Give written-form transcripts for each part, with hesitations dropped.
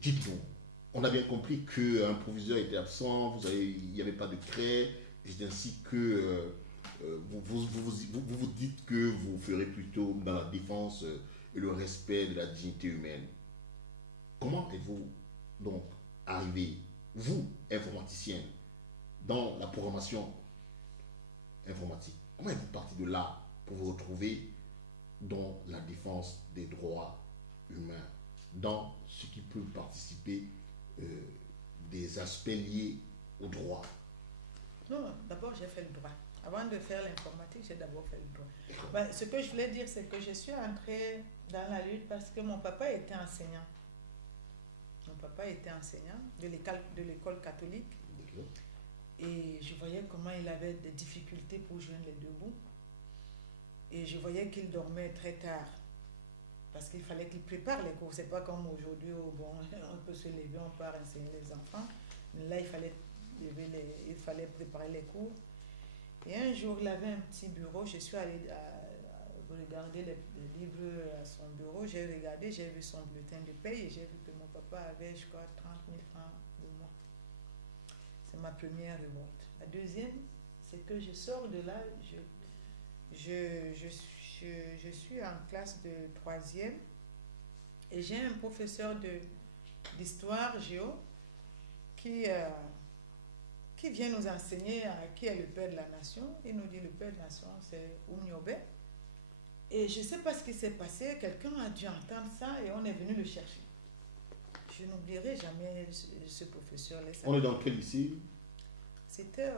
dites-nous, on a bien compris qu'un proviseur était absent, il n'y avait pas de craie, et c'est ainsi que vous dites que vous ferez plutôt dans la défense et le respect de la dignité humaine. Comment êtes-vous donc arrivé, vous, informaticien, dans la programmation informatique? Comment êtes-vous parti de là pour vous retrouver dans la défense des droits humains, dans ce qui peut participer des aspects liés au droit? Non, d'abord j'ai fait le droit. Avant de faire l'informatique, j'ai d'abord fait le droit. Ben, ce que je voulais dire, c'est que je suis entrée dans la lutte parce que mon papa était enseignant. Mon papa était enseignant de l'école catholique. Et je voyais comment il avait des difficultés pour joindre les deux bouts. Et je voyais qu'il dormait très tard. Parce qu'il fallait qu'il prépare les cours. C'est pas comme aujourd'hui où bon, on peut se lever, on part enseigner les enfants. Mais là, il fallait préparer les cours. Et un jour, il avait un petit bureau. Je suis allée regarder les livres à son bureau. J'ai regardé, j'ai vu son bulletin de paye et j'ai vu que mon papa avait, je crois, 30 000 francs le mois. C'est ma première révolte. La deuxième, c'est que je sors de là, je suis en classe de troisième et j'ai un professeur d'histoire géo qui vient nous enseigner qui est le père de la nation. Il nous dit le père de la nation, c'est Oumniobé. Et je ne sais pas ce qui s'est passé, quelqu'un a dû entendre ça et on est venu le chercher. Je n'oublierai jamais ce professeur-là. On est dans quel lycée? C'était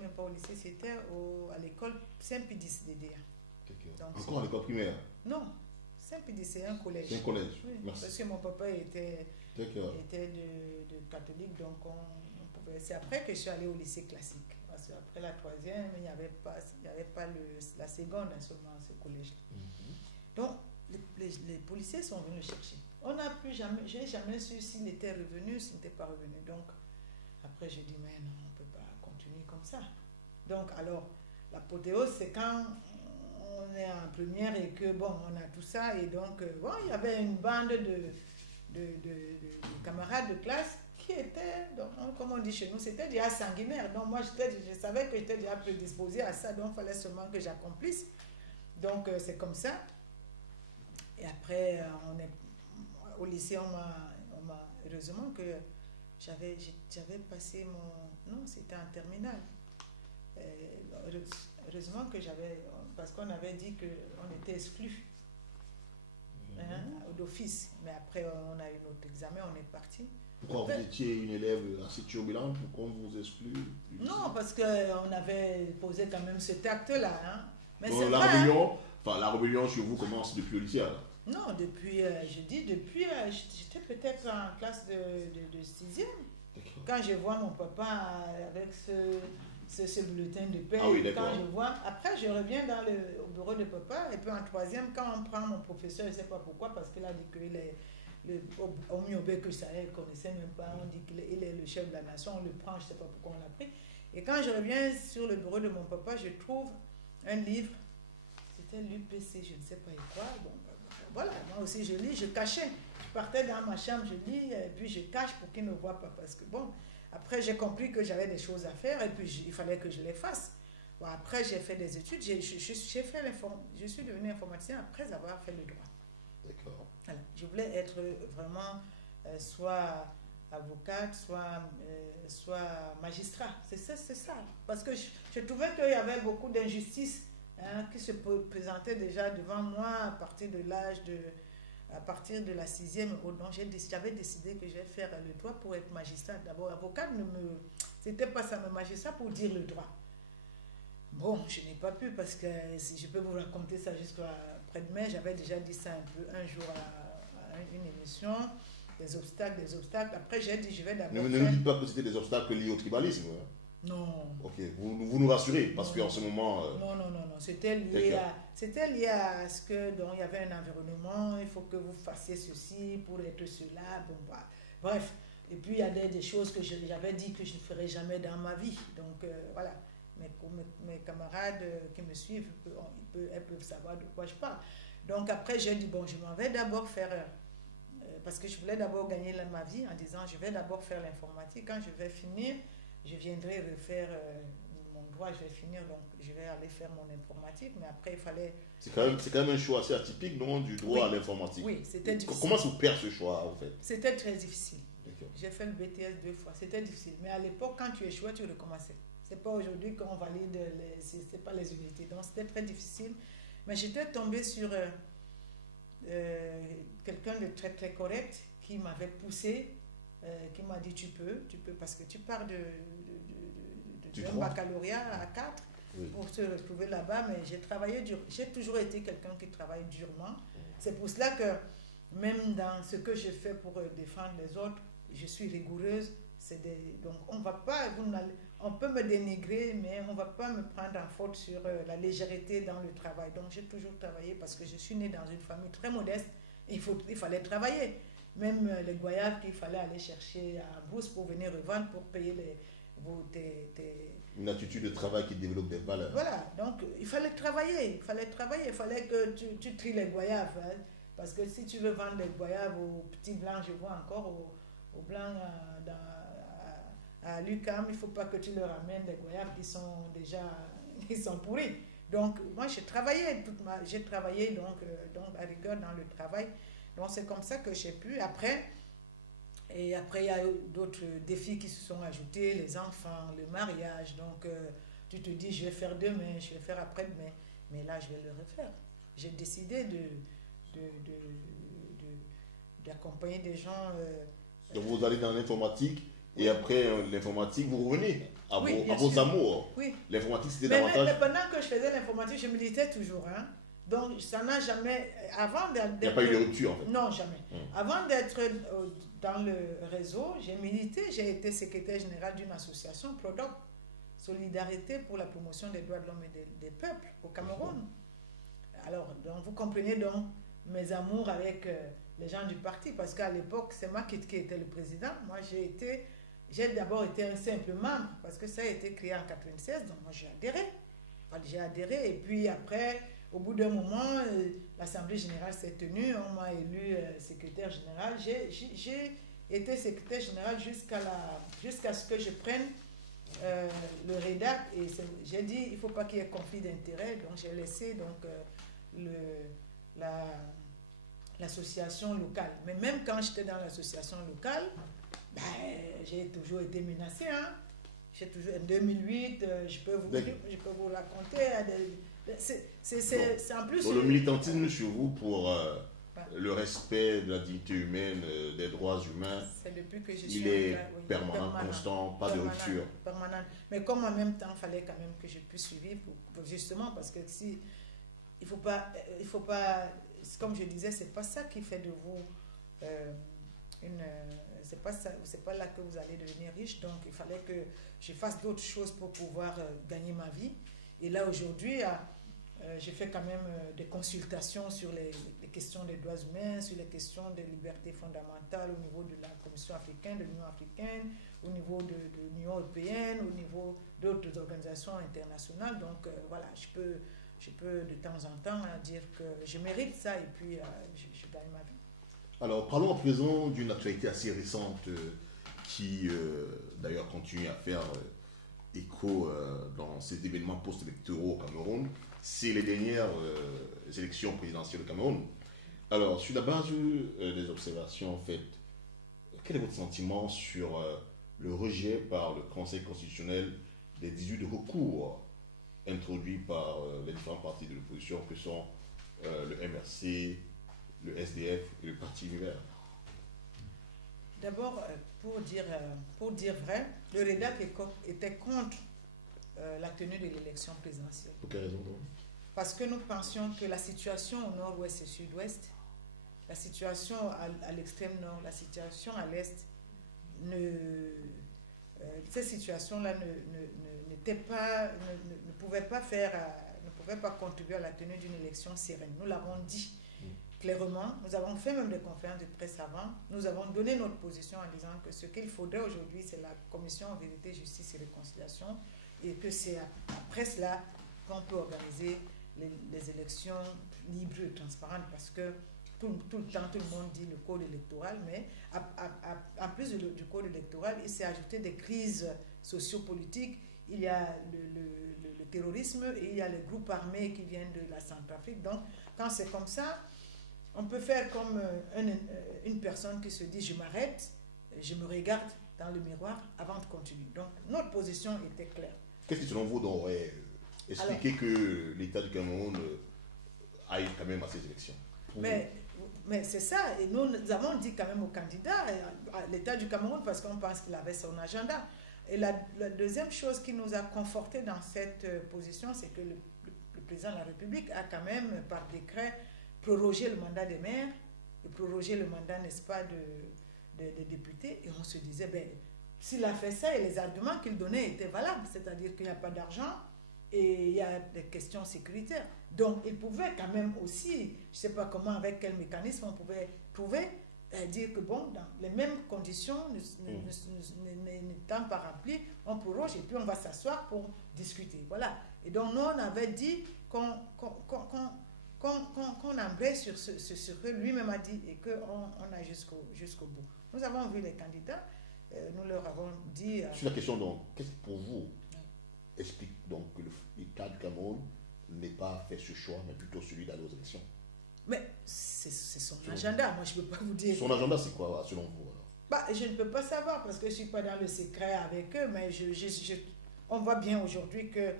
même pas au lycée, c'était à l'école Saint-Pédis d'Edea. Encore à l'école primaire? Non, Saint-Pédis, c'est un collège. C'est un collège, oui, merci. Parce que mon papa était de catholique, donc on pouvait... C'est après que je suis allée au lycée classique. Parce qu'après la troisième, il n'y avait pas la seconde à ce collège-là. Donc, les policiers sont venus le chercher. On n'a plus jamais, je n'ai jamais su s'il était revenu, s'il n'était pas revenu. Donc, après, j'ai dit, mais non, on ne peut pas continuer comme ça. Donc, alors, l'apothéose, c'est quand on est en première et que, bon, on a tout ça. Et donc, bon, il y avait une bande de camarades de classe qui étaient, donc, comme on dit chez nous, c'était déjà sanguinaire. Donc, moi, je savais que j'étais déjà prédisposée à ça. Donc, il fallait seulement que j'accomplisse. Donc, c'est comme ça. Et après, au lycée, on m'a heureusement que j'avais passé mon... Non, c'était en terminale. Heureusement que parce qu'on avait dit qu'on était exclus d'office. Mais après, on a eu notre examen, on est parti. Pourquoi vous étiez une élève assez turbulente? Pourquoi on vous exclut? Non, parce qu'on avait posé quand même cet acte-là. Hein. Mais donc, la rébellion chez vous commence depuis le lycée, alors? Non, depuis, j'étais peut-être en classe de 6e. Quand je vois mon papa avec ce bulletin de paie, ah oui, quand je vois, après je reviens au bureau de papa, et puis en troisième, quand on prend mon professeur, je ne sais pas pourquoi, parce qu'il a dit qu'il est au mieux que ça, il ne connaissait même pas, on dit qu'il est le chef de la nation, on le prend, je ne sais pas pourquoi on l'a pris. Et quand je reviens sur le bureau de mon papa, je trouve un livre, c'était l'UPC, je ne sais pas quoi, bon, voilà, moi aussi je lis, je cachais. Je partais dans ma chambre, je lis, et puis je cache pour qu'il ne voit pas. Parce que bon, après j'ai compris que j'avais des choses à faire et puis il fallait que je les fasse. Bon, après j'ai fait des études, je suis devenue informaticien après avoir fait le droit. D'accord. Voilà. Je voulais être vraiment soit avocate, soit magistrat. C'est ça. Parce que je trouvais qu'il y avait beaucoup d'injustices qui se présentaient déjà devant moi à partir de la 6e. J'avais décidé que je vais faire le droit pour être magistrat. D'abord, avocate, c'était pas ça, mais magistrat pour dire le droit. Bon, je n'ai pas pu parce que si je peux vous raconter ça jusqu'après-demain, j'avais déjà dit ça un jour à une émission, des obstacles. Après, j'ai dit, je vais d'abord... Ne nous dites pas que c'était des obstacles liés au tribalisme. Non. Ok, vous nous rassurez parce qu'en ce moment... Non, c'était lié à ce que donc il y avait un environnement, il faut que vous fassiez ceci pour être cela, bon, bah, bref. Et puis il y a des choses que j'avais dit que je ne ferais jamais dans ma vie. Donc voilà, mes camarades qui me suivent, elles peuvent savoir de quoi je parle. Donc après j'ai dit, bon, je m'en vais d'abord faire parce que je voulais d'abord gagner ma vie en disant je vais d'abord faire l'informatique. Quand je vais finir, je viendrai refaire mon droit, je vais finir, donc je vais aller faire mon informatique. Mais après, il fallait... C'est quand même un choix assez atypique, non, du droit à l'informatique. Oui, c'était difficile. Comment se perd ce choix, en fait? C'était très difficile. J'ai fait le BTS 2 fois, c'était difficile. Mais à l'époque, quand tu échouais, tu recommençais. C'est pas aujourd'hui qu'on valide, c'est pas les unités. Donc c'était très difficile. Mais j'étais tombée sur quelqu'un de très très correct qui m'avait poussé, qui m'a dit tu peux, parce que tu pars d'un baccalauréat à 4 pour te retrouver là-bas. Mais j'ai travaillé dur. J'ai toujours été quelqu'un qui travaille durement. C'est pour cela que même dans ce que je fais pour défendre les autres, je suis rigoureuse. Donc on peut me dénigrer, mais on ne va pas me prendre en faute sur la légèreté dans le travail. Donc j'ai toujours travaillé parce que je suis née dans une famille très modeste. Il fallait travailler. Même les goyaves qu'il fallait aller chercher à Brousse pour venir revendre, pour payer une attitude de travail qui développe des valeurs. Voilà, donc il fallait travailler. Il fallait que tu tries les goyaves. Hein, parce que si tu veux vendre les goyaves aux petits blancs, je vois encore aux blancs à l'UQAM, il ne faut pas que tu leur amènes des goyaves qui sont déjà pourris. Donc, moi, j'ai travaillé donc à rigueur dans le travail. Donc, c'est comme ça que j'ai pu. Après, il y a eu d'autres défis qui se sont ajoutés, les enfants, le mariage. Donc, tu te dis, je vais faire demain, je vais faire après-demain. Mais là, je vais le refaire. J'ai décidé d'accompagner des gens. Donc, vous allez dans l'informatique. Et après l'informatique, vous revenez à vos sûr. Amours. Oui. L'informatique, c'était davantage... Mais pendant que je faisais l'informatique, je militais toujours. Hein. Donc, ça n'a jamais... Il n'y a pas eu de rupture, en fait. Non, jamais. Avant d'être dans le réseau, j'ai milité. J'ai été secrétaire général d'une association, PRODOC, Solidarité pour la promotion des droits de l'homme et des peuples au Cameroun. Alors, donc, vous comprenez donc mes amours avec les gens du parti, parce qu'à l'époque, c'est moi qui étais le président. Moi, j'ai d'abord été un simple membre, parce que ça a été créé en 1996, donc moi j'ai adhéré. Et puis après, au bout d'un moment, l'Assemblée générale s'est tenue, on m'a élu secrétaire général. J'ai été secrétaire général jusqu'à ce que je prenne le REDAC, et j'ai dit il ne faut pas qu'il y ait conflit d'intérêts, donc j'ai laissé l'association locale. Mais même quand j'étais dans l'association locale, j'ai toujours été menacée. Hein. En 2008, je peux vous raconter. C'est en plus... le militantisme sur vous pour le respect de la dignité humaine, des droits humains, depuis que il est permanent, constant, pas de rupture. Permanent. Mais comme en même temps, il fallait quand même que je puisse suivre, justement, parce que si... Il faut pas, comme je disais, c'est pas ça qui fait de vous c'est pas là que vous allez devenir riche. Donc il fallait que je fasse d'autres choses pour pouvoir gagner ma vie. Et là aujourd'hui, j'ai fait quand même des consultations sur les questions des droits humains, sur les questions des libertés fondamentales au niveau de la Commission africaine, de l'Union africaine, au niveau de l'Union européenne, au niveau d'autres organisations internationales. Donc voilà, je peux de temps en temps dire que je mérite ça, et puis je gagne ma vie. Alors parlons à présent d'une actualité assez récente qui d'ailleurs continue à faire écho dans ces événements post-électoraux au Cameroun. C'est les dernières élections présidentielles au Cameroun. Alors sur la base des observations faites, quel est votre sentiment sur le rejet par le Conseil constitutionnel des 18 recours introduits par les différents partis de l'opposition que sont le MRC, le SDF et le Parti unitaire? D'abord, pour dire vrai, le REDAC était contre la tenue de l'élection présidentielle. Pour quelle raison donc? Parce que nous pensions que la situation au nord-ouest et sud-ouest, la situation à l'extrême nord, la situation à l'est, ces situations-là ne pouvaient pas contribuer à la tenue d'une élection sereine. Nous l'avons dit clairement, nous avons fait même des conférences de presse avant, nous avons donné notre position en disant que ce qu'il faudrait aujourd'hui, c'est la commission Vérité, Justice et Réconciliation, et que c'est après cela qu'on peut organiser les élections libres et transparentes, parce que tout le temps, tout le monde dit le code électoral, mais en plus du code électoral, il s'est ajouté des crises sociopolitiques. Il y a le terrorisme et il y a les groupes armés qui viennent de la Centrafrique. Donc, quand c'est comme ça, on peut faire comme une personne qui se dit « je m'arrête, je me regarde dans le miroir avant de continuer ». Donc, notre position était claire. Qu'est-ce qui, selon vous, aurait expliqué que l'État du Cameroun aille quand même à ces élections? Mais c'est ça, et nous avons dit quand même au candidat, à l'État du Cameroun, parce qu'on pense qu'il avait son agenda. Et la deuxième chose qui nous a conforté dans cette position, c'est que le président de la République a quand même, par décret, prorogé le mandat des maires, et prorogé le mandat, n'est-ce pas, des députés. Et on se disait, ben, s'il a fait ça, et les arguments qu'il donnait étaient valables, c'est-à-dire qu'il n'y a pas d'argent, et il y a des questions sécuritaires. Donc, il pouvait quand même aussi, je ne sais pas comment, avec quel mécanisme on pouvait trouver, dire que bon, dans les mêmes conditions, n'étant pas remplies, on proroge et puis on va s'asseoir pour discuter. Voilà. Et donc, nous, on avait dit qu'on aimerait sur ce que lui-même a dit et qu'on a jusqu'au bout. Nous avons vu les candidats, nous leur avons dit... Sur la question, donc, qu'est-ce que pour vous explique donc que l'État du Cameroun n'ait pas fait ce choix, mais plutôt celui d'aller aux élections? Mais c'est son agenda, moi je ne peux pas vous dire. Son agenda, c'est quoi, selon vous alors? Bah, je ne peux pas savoir parce que je ne suis pas dans le secret avec eux, mais on voit bien aujourd'hui que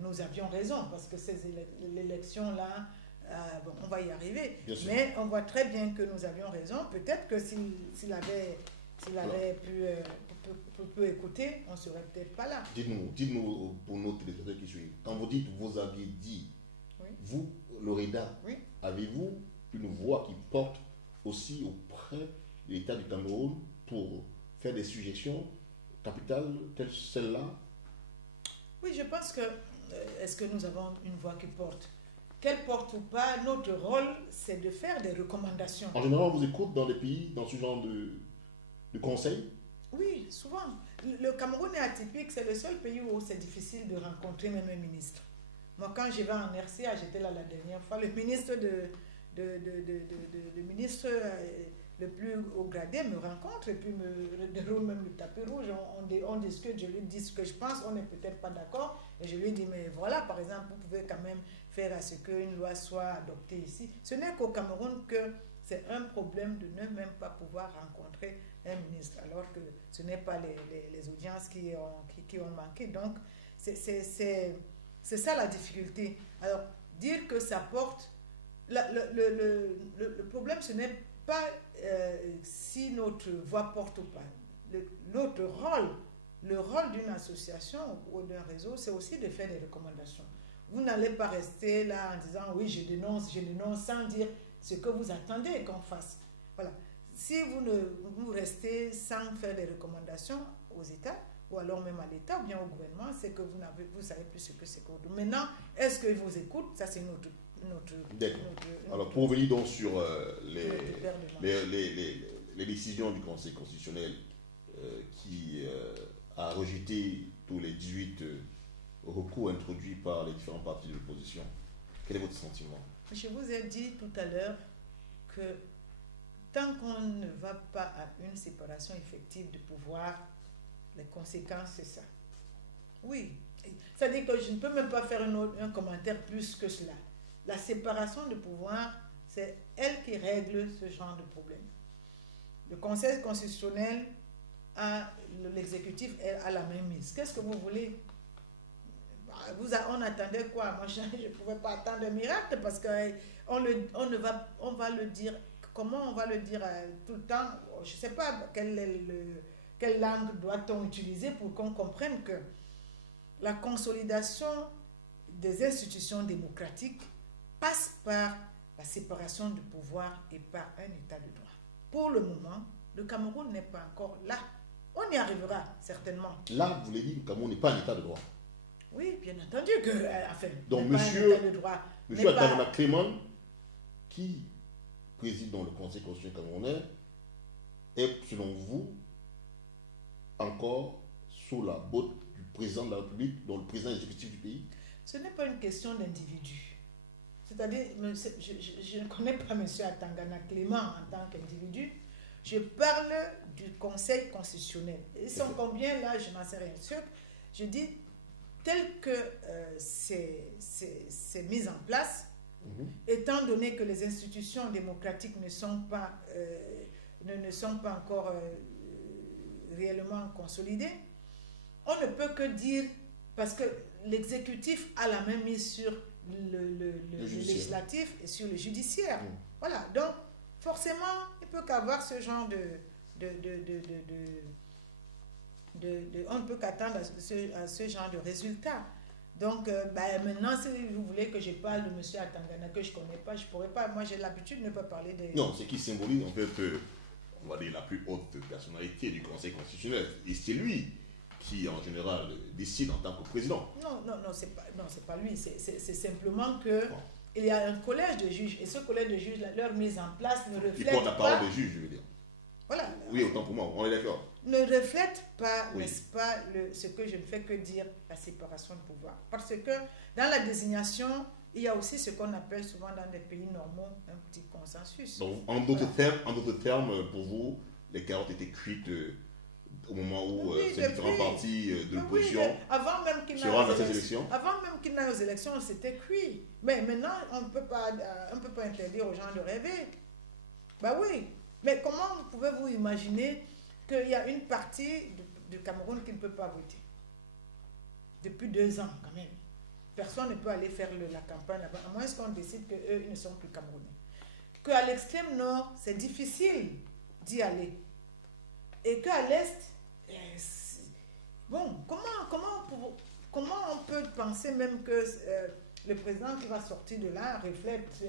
nous avions raison parce que ces élections-là, bon, on va y arriver. Mais on voit très bien que nous avions raison. Peut-être que s'il avait pu écouter, on ne serait peut-être pas là. Dites-nous pour nos téléspectateurs qui suivent, quand vous dites vous aviez dit, oui. Vous, Loreda, oui. Avez-vous une voix qui porte aussi auprès de l'État du Cameroun pour faire des suggestions capitales telles celle-là? Oui, je pense que, est-ce que nous avons une voix qui porte? Qu'elle porte ou pas, notre rôle, c'est de faire des recommandations. En général, on vous écoute dans des pays, dans ce genre de conseil? Oui, souvent. Le Cameroun est atypique, c'est le seul pays où c'est difficile de rencontrer même un ministre. Moi, quand je vais en RCA, j'étais là la dernière fois, le ministre le plus haut gradé me rencontre et puis me déroule même le tapis rouge. On discute, je lui dis ce que je pense, on n'est peut-être pas d'accord. Et je lui dis, mais voilà, par exemple, vous pouvez quand même faire à ce qu'une loi soit adoptée ici. Ce n'est qu'au Cameroun que c'est un problème de ne même pas pouvoir rencontrer un ministre, alors que ce n'est pas les audiences qui ont manqué. Donc, c'est ça la difficulté. Alors, dire que ça porte... Le problème, ce n'est pas si notre voix porte ou pas. Notre rôle, le rôle d'une association ou d'un réseau, c'est aussi de faire des recommandations. Vous n'allez pas rester là en disant « oui, je dénonce » sans dire ce que vous attendez qu'on fasse. Voilà. Si vous restez sans faire des recommandations aux États, ou alors même à l'État, ou bien au gouvernement, c'est que vous savez plus ce que c'est. Maintenant, est-ce qu'ils vous écoutent? Ça, c'est notre alors, pour revenir donc sur les décisions du Conseil constitutionnel qui a rejeté tous les 18 recours introduits par les différents partis de l'opposition, quel est votre sentiment? Je vous ai dit tout à l'heure que tant qu'on ne va pas à une séparation effective de pouvoir, les conséquences, c'est ça. Oui, c'est-à-dire que je ne peux même pas faire un commentaire plus que cela. La séparation de pouvoir, c'est elle qui règle ce genre de problème. Le Conseil constitutionnel l'exécutif a la même mise. Qu'est-ce que vous voulez? On attendait quoi? Moi, je ne pouvais pas attendre un miracle parce qu'on va le dire. Comment on va le dire tout le temps? Je ne sais pas quelle langue doit-on utiliser pour qu'on comprenne que la consolidation des institutions démocratiques passe par la séparation du pouvoir et par un état de droit. Pour le moment, le Cameroun n'est pas encore là. On y arrivera certainement. Là, vous l'avez dit, le Cameroun n'est pas un état de droit. Oui, bien entendu que, enfin, donc pas un état de droit. Monsieur Atamana Clément, qui préside dans le Conseil constitutionnel camerounais, est, selon vous, encore sous la botte du président de la République, dont le président exécutif du pays? Ce n'est pas une question d'individu. C'est-à-dire, je ne connais pas M. Atangana Clément en tant qu'individu. Je parle du Conseil constitutionnel. Ils sont combien là? Je n'en sais rien. Je dis, tel que c'est mis en place, étant donné que les institutions démocratiques ne sont pas encore réellement consolidées, on ne peut que dire, parce que l'exécutif a la main mise sur le législatif et sur le judiciaire. Voilà, donc forcément, il ne peut qu'avoir ce genre on ne peut qu'attendre à ce genre de résultat. Donc, maintenant, si vous voulez que je parle de M. Atangana, que je ne connais pas, je ne pourrais pas. Moi, j'ai l'habitude de ne pas parler de... Non, ce qui symbolise en fait, on va dire, la plus haute personnalité du Conseil constitutionnel. Et c'est lui qui, en général, décide en tant que président. Non, c'est pas lui. C'est simplement que il y a un collège de juges. Et ce collège de juges, leur mise en place ne reflète pas... Il porte la parole des juges, je veux dire. Voilà. Oui, autant pour moi, on est d'accord. Ne reflète pas, n'est-ce pas, ce que je ne fais que dire, la séparation de pouvoir. Parce que dans la désignation, il y a aussi ce qu'on appelle souvent dans des pays normaux un petit consensus. Donc, en d'autres termes, pour vous, les carottes étaient cuites au moment où ces différents partis de l'opposition avant même qu'il n'aille aux élections, c'était cuit. Mais maintenant, on ne peut pas interdire aux gens de rêver. Ben oui. Mais comment pouvez-vous imaginer qu'il y a une partie du Cameroun qui ne peut pas voter? Depuis 2 ans, quand même. Personne ne peut aller faire la campagne là-bas, à moins qu'on décide qu'eux, ils ne sont plus Camerounais. Qu'à l'extrême nord, c'est difficile d'y aller. Et qu'à l'est, bon, comment on peut penser même que le président qui va sortir de là reflète...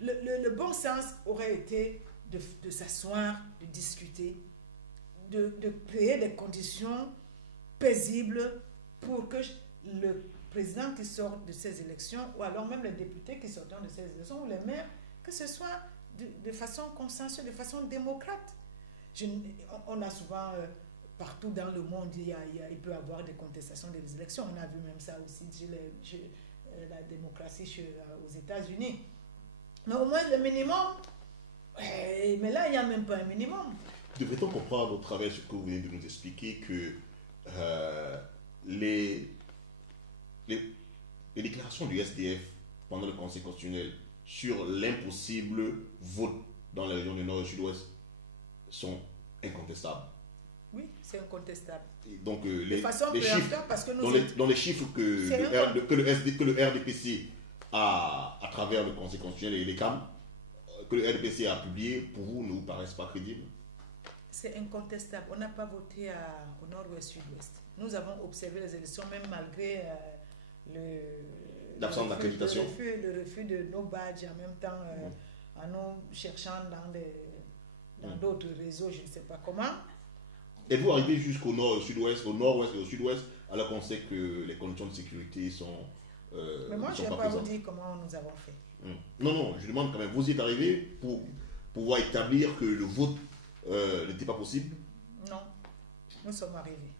le bon sens aurait été de s'asseoir, de discuter, de créer des conditions paisibles pour que le président qui sort de ces élections, ou alors même les députés qui sortent de ces élections, ou les maires, que ce soit de façon consensuelle, de façon démocrate. On a souvent, partout dans le monde, il peut y avoir des contestations des élections. On a vu même ça aussi, la démocratie aux États-Unis. Mais au moins le minimum, mais là il n'y a même pas un minimum. Devrait-on comprendre au travers de ce que vous venez de nous expliquer que les déclarations du SDF pendant le Conseil constitutionnel sur l'impossible vote dans les régions du Nord et du Sud-Ouest sont incontestables? Oui, c'est incontestable. Et donc de façon les chiffres, parce que dans les chiffres que le RDPC a à travers le Conseil constitutionnel et les CAM, que le RDPC a publié, pour vous, ne vous paraissent pas crédibles? C'est incontestable. On n'a pas voté au nord-ouest, sud-ouest. Nous avons observé les élections, même malgré l'absence d'accréditation. Le refus de nos badges, en même temps, en nous cherchant dans d'autres réseaux, je ne sais pas comment. Êtes-vous arrivé jusqu'au nord, au sud-ouest, au nord-ouest et au sud-ouest, alors qu'on sait que les conditions de sécurité sont... mais moi, je ne vais pas vous dire comment nous avons fait. Non, je demande quand même, vous y êtes arrivé pour pouvoir établir que le vote n'était pas possible? Non, nous sommes arrivés.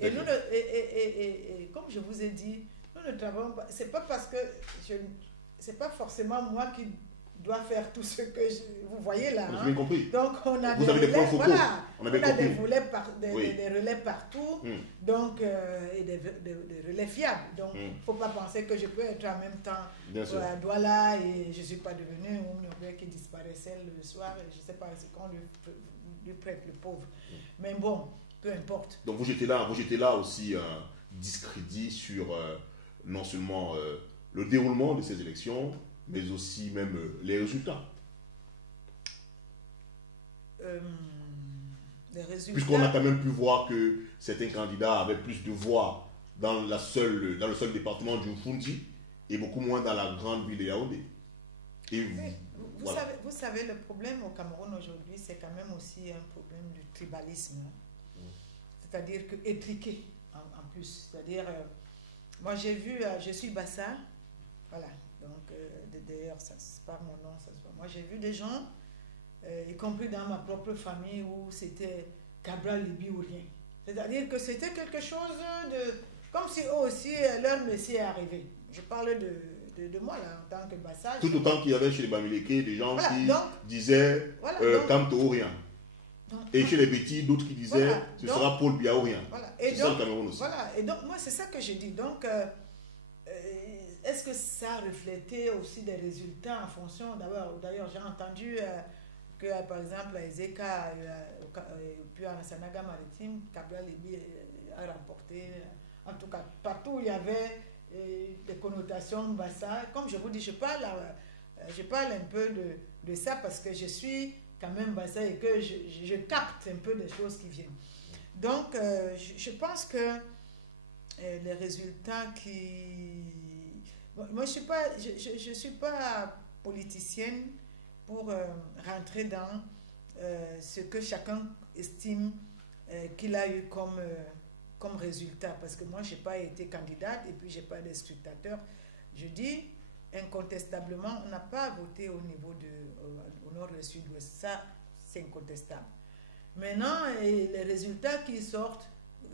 Et comme je vous ai dit, nous ne travaillons pas. C'est pas parce que c'est pas forcément moi qui dois faire tout ce que vous voyez là. J'ai bien compris. Donc on a des relais, voilà, on a des relais partout, donc et des relais fiables. Donc il ne faut pas penser que je peux être en même temps à Douala et je ne suis pas devenu un qui disparaissait le soir. Je ne sais pas ce qu'on lui prête, le pauvre. Mais bon, peu importe. Donc vous jetez là aussi un discrédit sur non seulement le déroulement de ces élections, mais aussi même les résultats. Les résultats... Puisqu'on a quand même pu voir que certains candidats avaient plus de voix dans le seul département du Fundi et beaucoup moins dans la grande ville de Yaoundé. Vous savez, le problème au Cameroun aujourd'hui, c'est quand même aussi un problème du tribalisme. C'est-à-dire que étriqué en plus. C'est-à-dire, moi j'ai vu, je suis Bassa, voilà. Donc, d'ailleurs, ça c'est pas mon nom, ça se voit. Moi, j'ai vu des gens, y compris dans ma propre famille, où c'était Cabral Libi ou rien. C'est-à-dire que c'était quelque chose de... Comme si eux aussi, leur messie est arrivé. Je parle de moi, là, en tant que Bassa. Tout autant qu'il y avait chez les Bamileke des gens Voilà, qui donc, disaient voilà, Kamto ou rien. Et chez les petits, d'autres qui disaient voilà, ce donc, sera Paul Biya ou rien. Voilà. C'est ça le Cameroun aussi. Voilà, et donc moi c'est ça que je dis. Donc, est-ce que ça reflétait aussi des résultats en fonction, d'ailleurs j'ai entendu que par exemple à Ezeka, puis à Sanaga Maritime, Kabila Libi a remporté, en tout cas partout où il y avait des connotations Bassa. Comme je vous dis, je parle un peu de ça parce que je suis quand même Bassa et que je capte un peu des choses qui viennent. Donc je pense que les résultats qui... Moi je suis pas politicienne pour rentrer dans ce que chacun estime qu'il a eu comme résultat, parce que moi je n'ai pas été candidate et puis je n'ai pas de scrutateur. Je dis incontestablement, on n'a pas voté au niveau au nord et sud-ouest, ça c'est incontestable. Maintenant, les résultats qui sortent,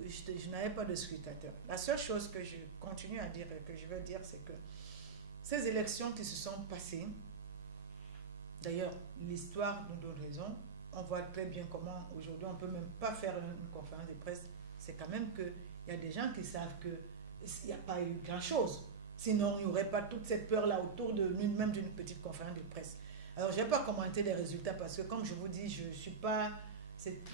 je n'avais pas de scrutateur. La seule chose que je continue à dire et que je veux dire, c'est que ces élections qui se sont passées, d'ailleurs, l'histoire nous donne raison. On voit très bien comment aujourd'hui on ne peut même pas faire une conférence de presse. C'est quand même qu'il y a des gens qui savent qu'il n'y a pas eu grand-chose. Sinon, il n'y aurait pas toute cette peur-là autour même d'une petite conférence de presse. Alors, je ne vais pas commenter les résultats parce que, comme je vous dis, je ne suis pas...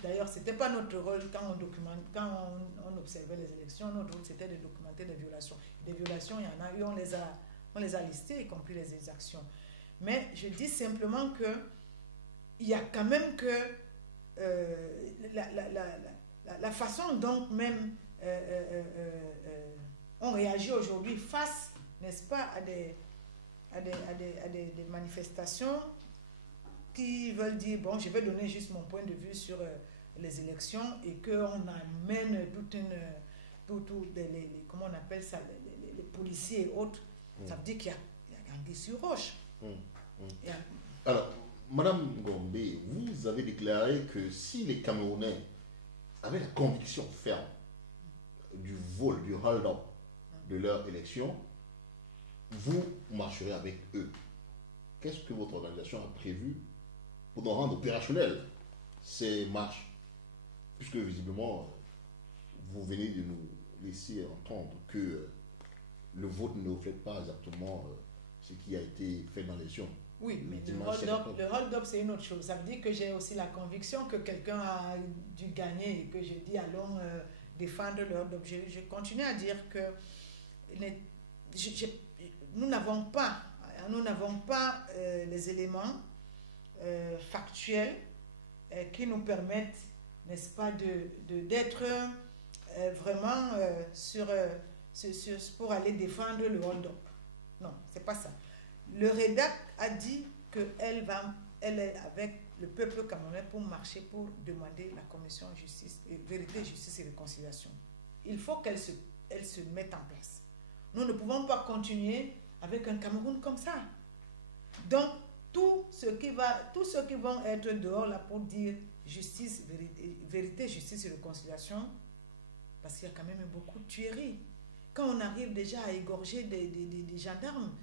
D'ailleurs, ce n'était pas notre rôle quand on observait les élections. Notre rôle, c'était de documenter des violations. Des violations, il y en a eu, on les a listées, y compris les exactions. Mais je dis simplement qu'il y a quand même que la façon dont même on réagit aujourd'hui face, n'est-ce pas, à des manifestations qui veulent dire, bon, je vais donner juste mon point de vue sur les élections et qu'on amène comment on appelle ça, les policiers et autres. Ça veut dire qu'il y a Gangué sur roche. Alors, Madame Gombe, vous avez déclaré que si les Camerounais avaient la conviction ferme du vol, du hold-up de leur élection, vous marcherez avec eux. Qu'est-ce que votre organisation a prévu pour nous rendre opérationnels ces marches? Puisque visiblement, vous venez de nous laisser entendre que le vote ne reflète pas exactement ce qui a été fait dans l'élection. Oui, mais le hold-up, c'est une autre chose. Ça veut dire que j'ai aussi la conviction que quelqu'un a dû gagner et que je dis allons défendre le hold-up. Je continue à dire que nous n'avons pas les éléments factuels qui nous permettent, n'est-ce pas, d'être vraiment pour aller défendre le hold-up. Non, c'est pas ça. Le REDAC a dit qu'elle est avec le peuple camerounais pour marcher, pour demander la commission vérité, justice et réconciliation. Il faut qu'elle se mette en place. Nous ne pouvons pas continuer avec un Cameroun comme ça. Donc, tous ceux qui vont être dehors là pour dire justice, vérité, justice et réconciliation, parce qu'il y a quand même beaucoup de tueries. Quand on arrive déjà à égorger des gendarmes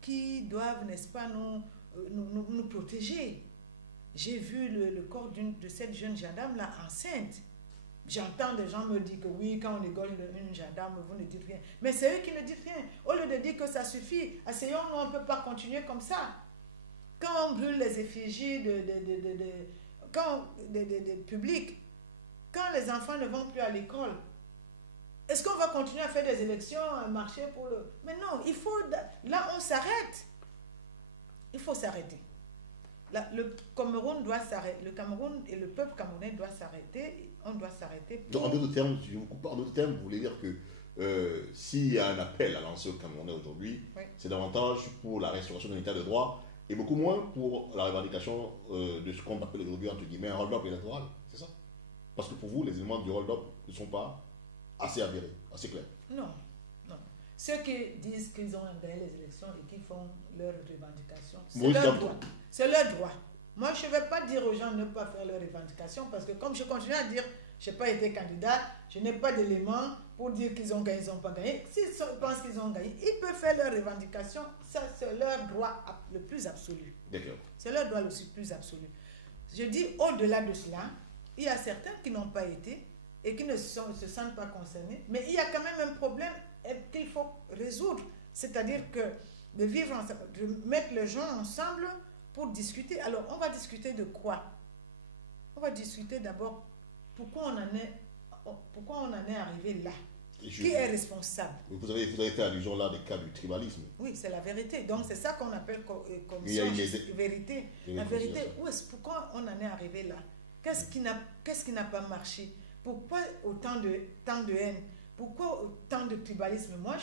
qui doivent, n'est-ce pas, nous protéger. J'ai vu le corps de cette jeune gendarme là enceinte. J'entends des gens me dire que oui, quand on égorge une gendarme, vous ne dites rien. Mais c'est eux qui ne disent rien. Au lieu de dire que ça suffit, asseyons-nous, on ne peut pas continuer comme ça. Quand on brûle les effigies publics, quand les enfants ne vont plus à l'école, est-ce qu'on va continuer à faire des élections, à marcher pour le... Mais non, il faut... Là, on s'arrête. Il faut s'arrêter. Le Cameroun doit s'arrêter. Le Cameroun et le peuple camerounais doivent s'arrêter. On doit s'arrêter. Donc, en d'autres termes, si je vous coupe, en d'autres termes, vous voulez dire que s'il y a un appel à lancer au Camerounais aujourd'hui, oui, c'est davantage pour la restauration de l'état de droit et beaucoup moins pour la revendication de ce qu'on appelle aujourd'hui, entre guillemets, un hold-up électoral. C'est ça? Parce que pour vous, les éléments du hold-up ne sont pas assez avérés, assez clairs. Non, non. Ceux qui disent qu'ils ont gagné les élections et qui font leurs revendications, c'est leur droit. C'est leur droit. Moi, je ne vais pas dire aux gens de ne pas faire leurs revendications parce que comme je continue à dire, je n'ai pas été candidat, je n'ai pas d'éléments pour dire qu'ils ont gagné, ils n'ont pas gagné. S'ils pensent qu'ils ont gagné, ils peuvent faire leurs revendications. Ça, c'est leur droit le plus absolu. D'accord. C'est leur droit le plus absolu. Je dis, au-delà de cela, il y a certains qui n'ont pas été et qui ne se sentent pas concernés, mais il y a quand même un problème qu'il faut résoudre. C'est-à-dire que de vivre ensemble, de mettre les gens ensemble pour discuter. Alors, on va discuter de quoi? On va discuter d'abord pourquoi on en est arrivé là. Qui est responsable? Vous avez fait allusion là des cas du tribalisme. Oui, c'est la vérité. Donc, c'est ça qu'on appelle commission vérité. La vérité, pourquoi on en est arrivé là? Qu'est-ce qui n'a pas marché? Pourquoi tant de haine? Pourquoi autant de tribalisme? Moi,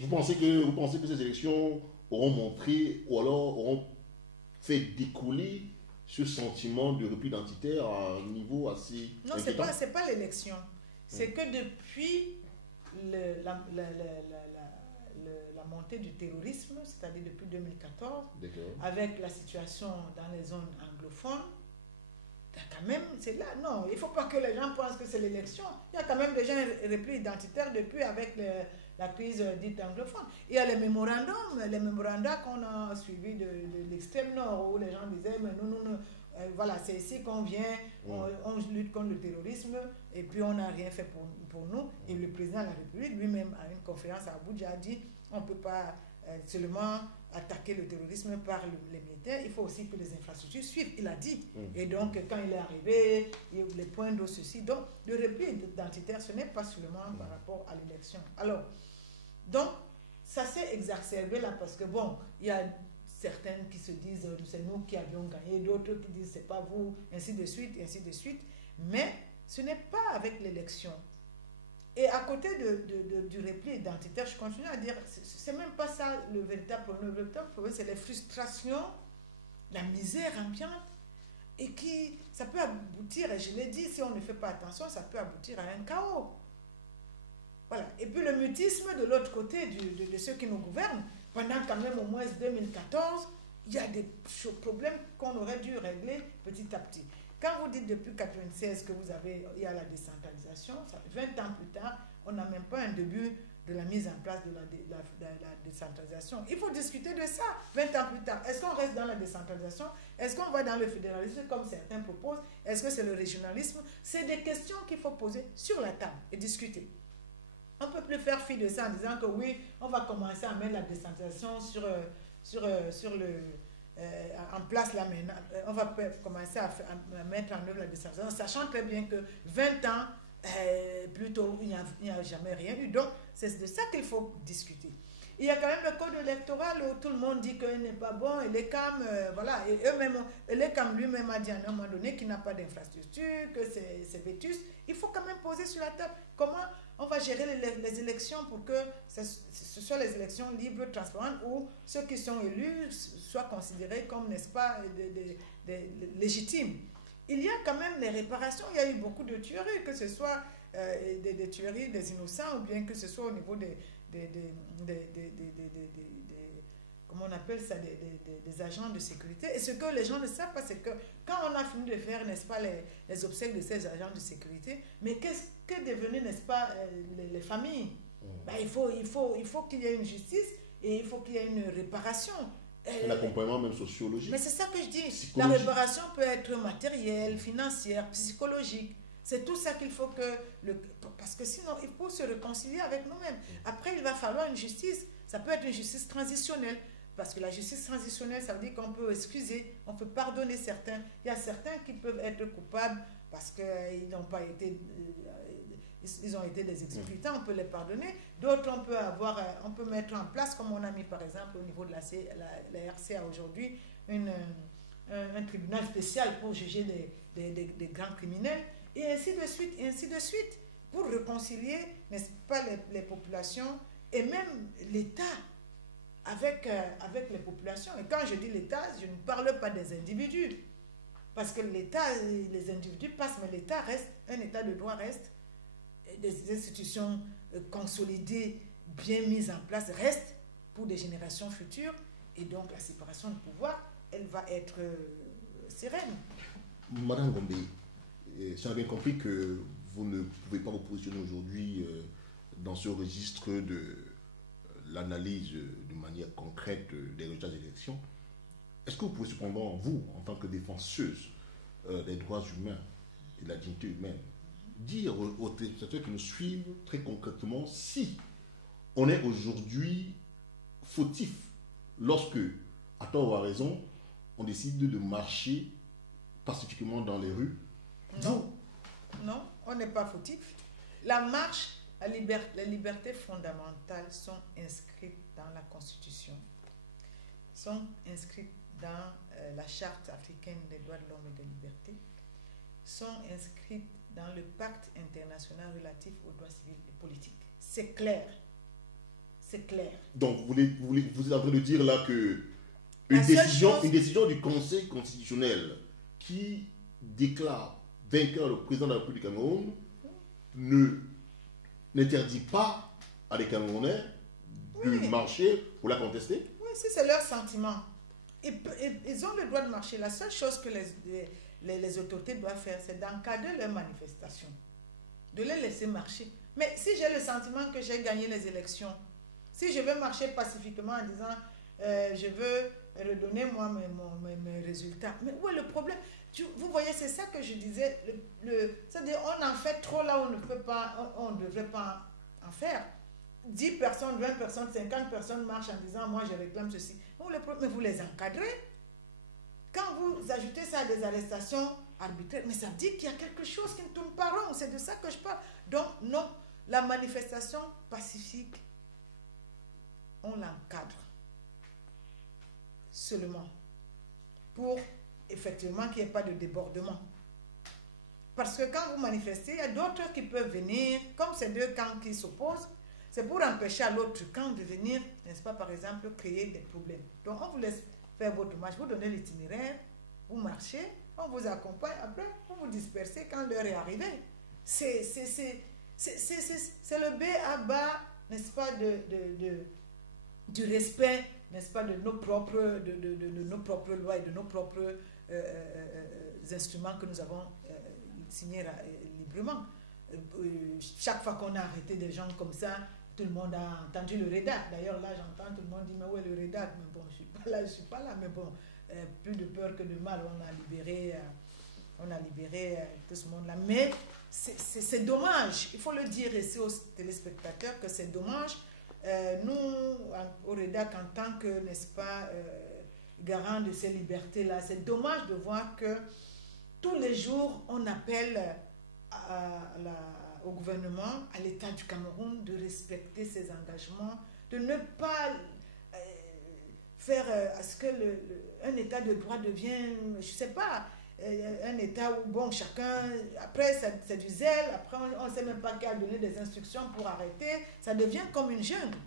Vous pensez que ces élections auront montré ou alors auront fait découler ce sentiment de repli identitaire à un niveau assez Non, c'est pas l'élection. C'est que depuis la montée du terrorisme, c'est-à-dire depuis 2014, avec la situation dans les zones anglophones, quand même, c'est là. Non, il ne faut pas que les gens pensent que c'est l'élection. Il y a quand même des gens repris identitaires depuis avec la crise dite anglophone. Il y a les mémorandums qu'on a suivis de l'extrême nord où les gens disaient, mais nous, voilà, c'est ici qu'on vient, on lutte contre le terrorisme et puis on n'a rien fait pour nous. Et le président de la République lui-même, à une conférence à Abuja, a dit, on ne peut pas seulement attaquer le terrorisme par les militaires, il faut aussi que les infrastructures suivent, il a dit. Et donc, quand il est arrivé, les points d'eau, ceci. Donc, le repli identitaire, ce n'est pas seulement par rapport à l'élection. Alors, donc, ça s'est exacerbé là parce que, bon, il y a certaines qui se disent c'est nous qui avions gagné, d'autres qui disent c'est pas vous, ainsi de suite, ainsi de suite. Mais ce n'est pas avec l'élection. Et à côté du repli identitaire, je continue à dire, c'est même pas ça le véritable problème. Le véritable problème, c'est les frustrations, la misère ambiante, et ça peut aboutir, et je l'ai dit, si on ne fait pas attention, ça peut aboutir à un chaos. Voilà. Et puis le mutisme de l'autre côté, de ceux qui nous gouvernent, pendant quand même au moins 2014, il y a des problèmes qu'on aurait dû régler petit à petit. Quand vous dites depuis 1996 que il y a la décentralisation, 20 ans plus tard, on n'a même pas un début de la mise en place de la décentralisation. Il faut discuter de ça 20 ans plus tard. Est-ce qu'on reste dans la décentralisation? Est-ce qu'on va dans le fédéralisme comme certains proposent? Est-ce que c'est le régionalisme? C'est des questions qu'il faut poser sur la table et discuter. On ne peut plus faire fi de ça en disant que oui, on va commencer à mettre la décentralisation en place là maintenant. On va commencer à mettre en œuvre la décentralisation, sachant très bien que 20 ans plus tôt, il n'y a jamais rien eu. Donc, c'est de ça qu'il faut discuter. Il y a quand même le code électoral où tout le monde dit qu'il n'est pas bon, et l'ECAM, voilà, et eux-mêmes, l'ECAM lui-même a dit à un moment donné qu'il n'a pas d'infrastructure, que c'est vétus. Il faut quand même poser sur la table comment on va gérer les élections pour que ce soit les élections libres, transparentes, où ceux qui sont élus soient considérés comme, n'est-ce pas, légitimes. Il y a quand même les réparations, il y a eu beaucoup de tueries, que ce soit des tueries des innocents, ou bien que ce soit au niveau comment on appelle ça, des agents de sécurité. Et ce que les gens ne savent pas, c'est que quand on a fini de faire, n'est-ce pas, les obsèques de ces agents de sécurité, mais qu'est-ce que devenaient, n'est-ce pas, les familles? Ben, il faut qu'il y ait une justice et il faut qu'il y ait une réparation. L'accompagnement même sociologique. Mais c'est ça que je dis. La réparation peut être matérielle, financière, psychologique. C'est tout ça qu'il faut parce que sinon, il faut se réconcilier avec nous-mêmes. Après, il va falloir une justice. Ça peut être une justice transitionnelle. Parce que la justice transitionnelle, ça veut dire qu'on peut excuser, on peut pardonner certains. Il y a certains qui peuvent être coupables parce qu'ils n'ont pas été... Ils ont été des exploitants, on peut les pardonner. D'autres, on peut mettre en place, comme on a mis par exemple au niveau de la RCA aujourd'hui, un tribunal spécial pour juger des grands criminels. Et ainsi de suite, pour réconcilier, n'est-ce pas, les populations et même l'État avec les populations. Et quand je dis l'État, je ne parle pas des individus. Parce que l'État, les individus passent, mais l'État reste, un État de droit reste, des institutions consolidées, bien mises en place, restent pour des générations futures. Et donc la séparation de pouvoir, elle va être sereine. Madame Gombe, si on a bien compris que vous ne pouvez pas vous positionner aujourd'hui dans ce registre de l'analyse de manière concrète des résultats des élections, est-ce que vous pouvez cependant, vous, en tant que défenseuse des droits humains et de la dignité humaine, dire aux téléspectateurs qui nous suivent très concrètement si on est aujourd'hui fautif lorsque, à tort ou à raison, on décide de marcher pacifiquement dans les rues? Non, non, on n'est pas fautif. La marche, les libertés fondamentales sont inscrites dans la Constitution, sont inscrites dans la Charte africaine des droits de l'homme et des libertés, sont inscrites dans le pacte international relatif aux droits civils et politiques. C'est clair. C'est clair. Donc, vous êtes en train de dire là que une décision du Conseil constitutionnel qui déclare vainqueur le président de la République du Cameroun n'interdit pas à des Camerounais de marcher pour la contester? Oui, si c'est leur sentiment. Ils ont le droit de marcher. La seule chose que les autorités doivent faire, c'est d'encadrer leurs manifestations, de les laisser marcher. Mais si j'ai le sentiment que j'ai gagné les élections, si je veux marcher pacifiquement en disant je veux redonner moi mes résultats, mais où est le problème? Vous voyez, c'est ça que je disais. C'est-à-dire on en fait trop là où on ne peut pas, on ne devrait pas en faire. 10 personnes, 20 personnes, 50 personnes marchent en disant moi je réclame ceci. Mais vous les encadrez. Quand vous ajoutez ça à des arrestations arbitraires, mais ça dit qu'il y a quelque chose qui ne tourne pas rond. C'est de ça que je parle. Donc non, la manifestation pacifique, on l'encadre seulement pour effectivement qu'il n'y ait pas de débordement. Parce que quand vous manifestez, il y a d'autres qui peuvent venir, comme ces deux camps qui s'opposent, c'est pour empêcher à l'autre camp de venir, n'est-ce pas, par exemple, créer des problèmes. Donc on vous laisse faire votre marche, vous donnez l'itinéraire, vous marchez, on vous accompagne, après vous vous dispersez quand l'heure est arrivée. C'est le B à bas, n'est-ce pas, du respect, n'est-ce pas, de nos propres lois et de nos propres instruments que nous avons signés librement. Chaque fois qu'on a arrêté des gens comme ça, tout le monde a entendu le rédac. D'ailleurs, là, j'entends tout le monde dire, mais où est le rédac? Mais bon, je ne suis pas là, mais bon, plus de peur que de mal, on a libéré tout ce monde-là. Mais c'est dommage, il faut le dire ici aux téléspectateurs que c'est dommage. Nous, au rédac, en tant que, n'est-ce pas, garant de ces libertés-là, c'est dommage de voir que tous les jours, on appelle au gouvernement, à l'État du Cameroun, de respecter ses engagements, de ne pas faire à ce que un État de droit devienne, je ne sais pas, un État où, bon, chacun, après, c'est du zèle, après, on ne sait même pas qui a donné des instructions pour arrêter, ça devient comme une jungle.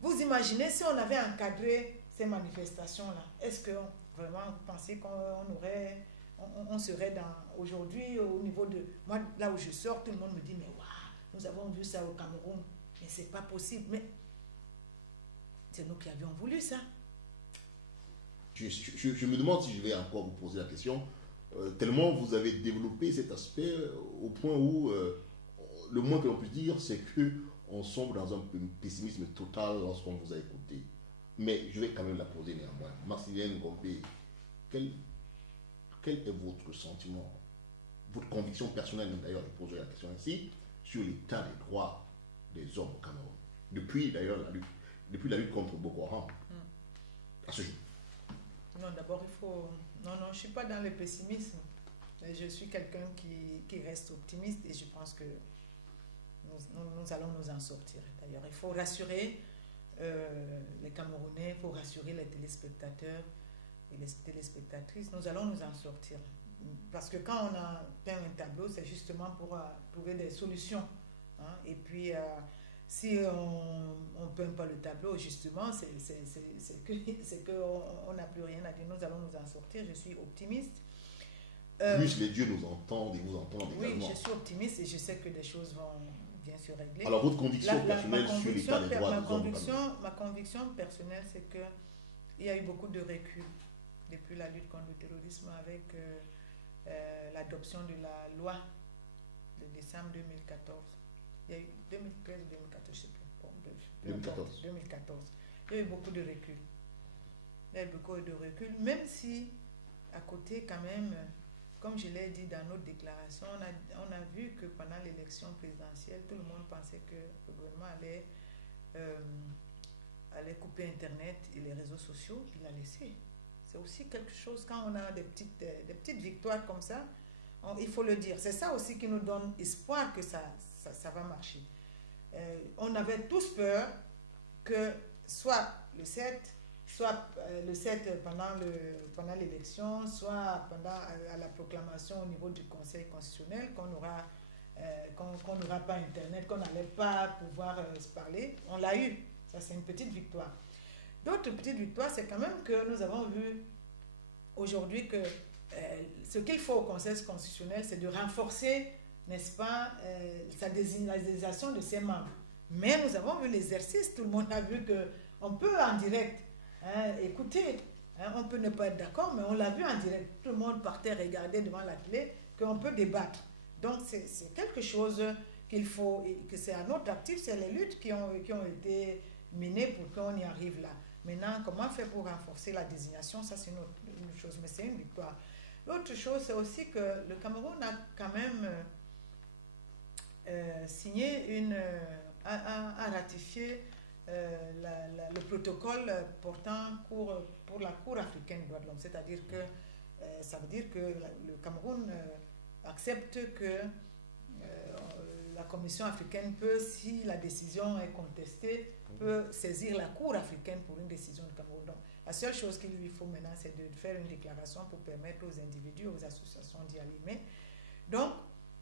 Vous imaginez si on avait encadré ces manifestations-là, est-ce que vraiment vous pensez on serait aujourd'hui au niveau de... Moi, là où je sors, tout le monde me dit, mais waouh, nous avons vu ça au Cameroun. Mais c'est pas possible. Mais c'est nous qui avions voulu ça. Je me demande si je vais encore vous poser la question, tellement vous avez développé cet aspect au point où le moins que l'on puisse dire, c'est qu'on sombre dans un pessimisme total lorsqu'on vous a écouté. Mais je vais quand même la poser néanmoins. Marcelienne Gompé, quel est votre sentiment, votre conviction personnelle, d'ailleurs, je poserai la question ainsi, sur l'état des droits des hommes au Cameroun, depuis d'ailleurs la lutte contre Boko Haram, à ce jour? Non, d'abord, il faut... Non, je ne suis pas dans le pessimisme. Je suis quelqu'un qui reste optimiste et je pense que nous allons nous en sortir. D'ailleurs, il faut rassurer les Camerounais, il faut rassurer les téléspectateurs et les téléspectatrices. Nous allons nous en sortir. Parce que quand on a peint un tableau, c'est justement pour trouver des solutions. Hein? Et puis, si on ne peint pas le tableau, justement, c'est qu'on n'a plus rien à dire. Nous allons nous en sortir. Je suis optimiste. Plus les dieux nous entendent et vous entendent également. Oui, je suis optimiste et je sais que les choses vont bien se régler. Alors, votre conviction personnelle sur l'état des droits des hommes? Ma conviction personnelle, c'est qu'il y a eu beaucoup de recul depuis la lutte contre le terrorisme avec l'adoption de la loi de décembre 2014. Il y a eu 2013 ou 2014, je ne sais plus. Bon, 2014. 2014. Il y a eu beaucoup de recul. Il y a eu beaucoup de recul, même si à côté quand même, comme je l'ai dit dans notre déclaration, on a vu que pendant l'élection présidentielle, tout le monde pensait que le gouvernement allait couper Internet et les réseaux sociaux, il a laissé. C'est aussi quelque chose, quand on a des petites victoires comme ça, il faut le dire. C'est ça aussi qui nous donne espoir que ça va marcher. On avait tous peur que soit le 7 pendant l'élection, soit à la proclamation au niveau du Conseil constitutionnel, qu'on n'aura pas Internet, qu'on n'allait pas pouvoir se parler. On l'a eu. Ça, c'est une petite victoire. D'autres petites victoires, c'est quand même que nous avons vu aujourd'hui que ce qu'il faut au Conseil constitutionnel, c'est de renforcer, n'est-ce pas, la désignation de ses membres. Mais nous avons vu l'exercice, tout le monde a vu qu'on peut en direct écouter, on peut ne pas être d'accord, mais on l'a vu en direct. Tout le monde partait regarder devant la télé, qu'on peut débattre. Donc c'est quelque chose qu'il faut, que c'est un autre actif, c'est les luttes qui ont été menées pour qu'on y arrive là. Maintenant, comment faire pour renforcer la désignation, ça c'est une chose, mais c'est une victoire. L'autre chose, c'est aussi que le Cameroun a quand même signé a ratifié le protocole portant pour la Cour africaine des droits de l'homme. C'est-à-dire que ça veut dire que le Cameroun accepte que la Commission africaine peut, si la décision est contestée, peut saisir la Cour africaine pour une décision du Cameroun. Donc, la seule chose qu'il lui faut maintenant, c'est de faire une déclaration pour permettre aux individus, aux associations d'y aller.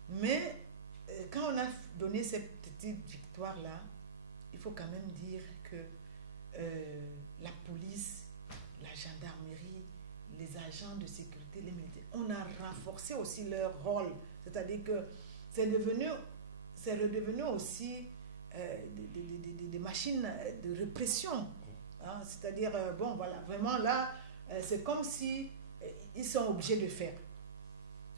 Mais quand on a donné cette petite victoire-là, il faut quand même dire que la police, la gendarmerie, les agents de sécurité, les militaires, on a renforcé aussi leur rôle. C'est-à-dire que c'est redevenu aussi des machines de répression. Hein? C'est-à-dire, bon, voilà, vraiment là, c'est comme si ils sont obligés de faire.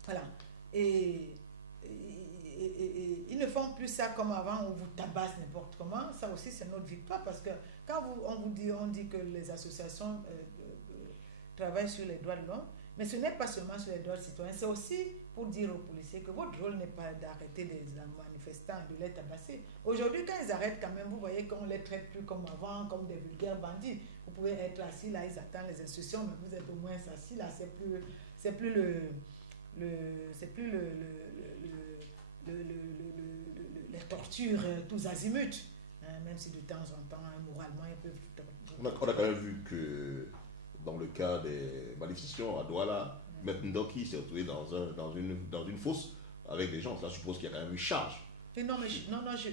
Voilà. Et ils ne font plus ça comme avant, où vous tabassent n'importe comment. Ça aussi, c'est notre victoire, parce que quand on dit que les associations travaillent sur les droits de l'homme, mais ce n'est pas seulement sur les droits des citoyens, c'est aussi pour dire aux policiers que votre rôle n'est pas d'arrêter des manifestants, de les tabasser. Aujourd'hui, quand ils arrêtent quand même, vous voyez qu'on ne les traite plus comme avant, comme des vulgaires bandits. Vous pouvez être assis là, ils attendent les instructions, mais vous êtes au moins assis là, c'est plus les tortures tous azimuts, hein, même si de temps en temps, moralement, ils peuvent... On a quand même vu que dans le cas des manifestations à Douala, Maître Ndoki s'est retrouvé dans une fosse avec des gens. Ça, je suppose qu'il y a quand même eu charge. Et non,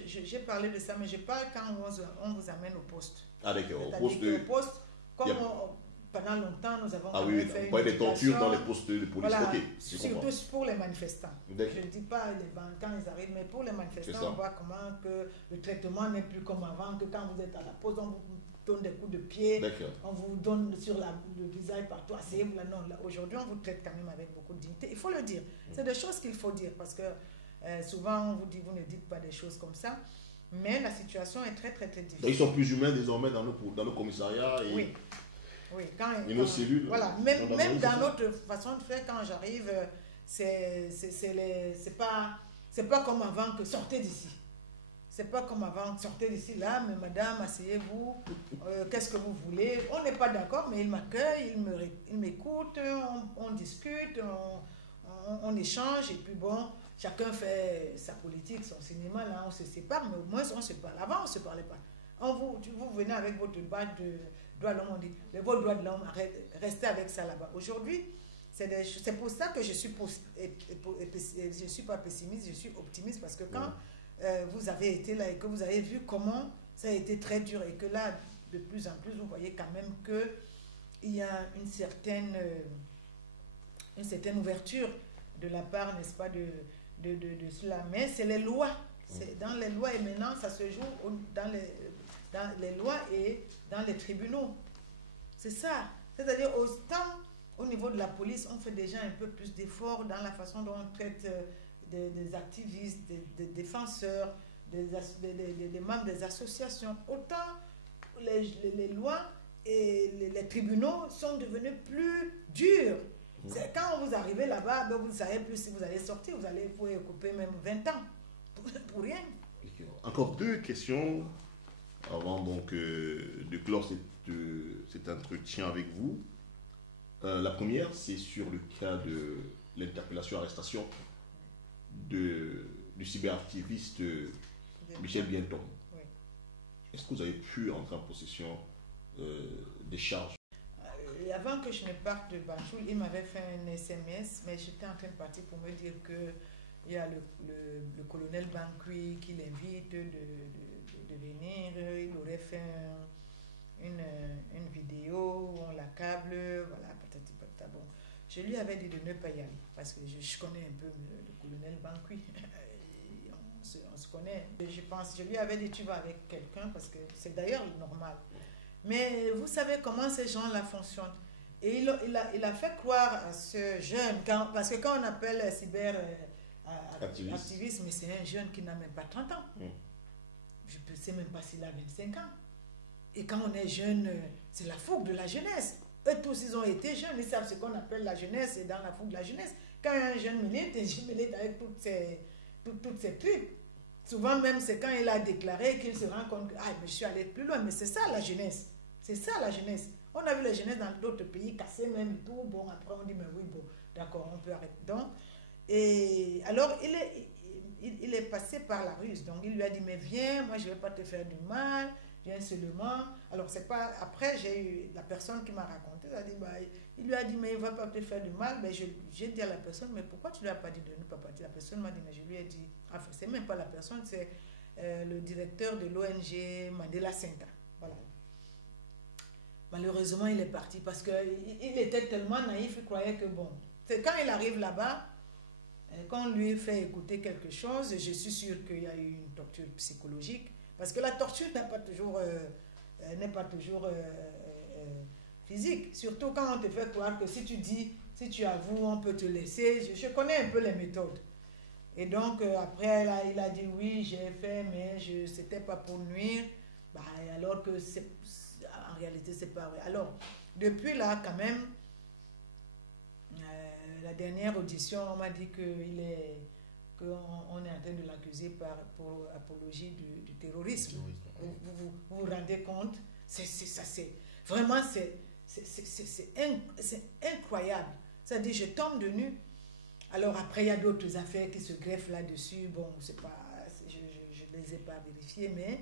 j'ai parlé de ça, mais je parle quand on vous amène au poste. Ah, d'accord, au poste. Comme pendant longtemps, nous avons fait une des tortures dans les postes de police. Voilà, Okay, surtout pour les manifestants. Je ne dis pas quand ils arrivent, mais pour les manifestants, on voit comment que le traitement n'est plus comme avant, que quand vous êtes à la pause, on vous donne des coups de pied, on vous donne sur le visage partout, asseyez-vous là. Non, aujourd'hui, on vous traite quand même avec beaucoup de dignité. Il faut le dire. C'est des choses qu'il faut dire, parce que souvent, on vous dit, vous ne dites pas des choses comme ça. Mais la situation est très, très, très difficile. Donc, ils sont plus humains désormais dans nos commissariats et... Oui, et nos cellules. Voilà, même dans notre façon de faire, quand j'arrive, c'est pas comme avant que sortez d'ici. C'est pas comme avant, sortez d'ici là, mais madame, asseyez-vous, qu'est-ce que vous voulez? On n'est pas d'accord, mais il m'accueille, il m'écoute, on discute, on échange, et puis bon, chacun fait sa politique, son cinéma, là, on se sépare, mais au moins on se parle. Avant, on ne se parlait pas. Vous venez avec votre badge de droits de l'homme, on dit, vos droits de l'homme, restez avec ça là-bas. Aujourd'hui, c'est pour ça que je suis pas pessimiste, je suis optimiste, parce que quand vous avez été là et que vous avez vu comment ça a été très dur, et que là, de plus en plus, vous voyez quand même qu'il y a une certaine ouverture de la part, n'est-ce pas, de cela. Mais c'est les lois. C'est dans les lois, et maintenant, ça se joue dans les lois et dans les tribunaux. C'est ça. C'est-à-dire, autant au niveau de la police, on fait déjà un peu plus d'efforts dans la façon dont on traite des activistes, des défenseurs, des membres des associations. Autant les lois et les tribunaux sont devenus plus durs. Quand vous arrivez là-bas, ben vous ne savez plus si vous allez sortir, vous allez pouvoir couper même 20 ans pour rien. Encore deux questions avant donc de clore cet entretien avec vous. La première, c'est sur le cas de l'interpellation, arrestation du cyberactiviste Michel Bienton. Oui. Est-ce que vous avez pu entrer en possession des charges? Avant que je ne parte de Banjul, il m'avait fait un SMS, mais j'étais en train de partir pour me dire qu'il y a le colonel Bankui qui l'invite de venir. Il aurait fait une vidéo où on l'accable, voilà, patati patata. Bon, je lui avais dit de ne pas y aller parce que je connais un peu le colonel Bankui. On se connaît. Je lui avais dit tu vas avec quelqu'un parce que c'est d'ailleurs normal. Mais vous savez comment ces gens-là fonctionnent. Et il a fait croire à ce jeune, parce que quand on appelle cyber-activiste, mais c'est un jeune qui n'a même pas 30 ans. Je ne sais même pas s'il a 25 ans. Et quand on est jeune, c'est la fougue de la jeunesse. Eux tous, ils ont été jeunes, ils savent ce qu'on appelle la jeunesse et dans la fougue de la jeunesse. Quand un jeune milite avec toutes ces trucs. Souvent même, c'est quand il a déclaré qu'il se rend compte que mais je suis allé plus loin. Mais c'est ça la jeunesse. C'est ça la jeunesse. On a vu la jeunesse dans d'autres pays casser même et tout. Bon, après on dit, mais oui, bon, d'accord, on peut arrêter. Donc, et alors, il est passé par la ruse. Donc, il lui a dit, mais viens, moi, je ne vais pas te faire du mal. Viens seulement. Alors, c'est pas... Après, j'ai eu la personne qui m'a raconté. Il lui a dit, mais il ne va pas te faire du mal. Mais j'ai dit à la personne, mais pourquoi tu ne lui as pas dit de ne pas partir? La personne m'a dit, mais je lui ai dit... Enfin, c'est même pas la personne, c'est le directeur de l'ONG Mandela Center. Voilà. Malheureusement, il est parti parce qu'il était tellement naïf, il croyait que bon... C'est quand il arrive là-bas, quand on lui fait écouter quelque chose, je suis sûre qu'il y a eu une torture psychologique. Parce que la torture n'est pas toujours, physique. Surtout quand on te fait croire que si tu dis, si tu avoues, on peut te laisser. Je connais un peu les méthodes. Et donc, après, il a dit oui, j'ai fait, mais ce n'était pas pour nuire. Alors que en réalité, c'est pas vrai. Alors, depuis là, quand même, la dernière audition, on m'a dit qu'on est en train de l'accuser pour apologie du terrorisme. Vous vous rendez compte? Vraiment, c'est incroyable. C'est-à-dire, je tombe de nu. Alors après, il y a d'autres affaires qui se greffent là-dessus. Bon, c'est pas, je ne les ai pas vérifiées, mais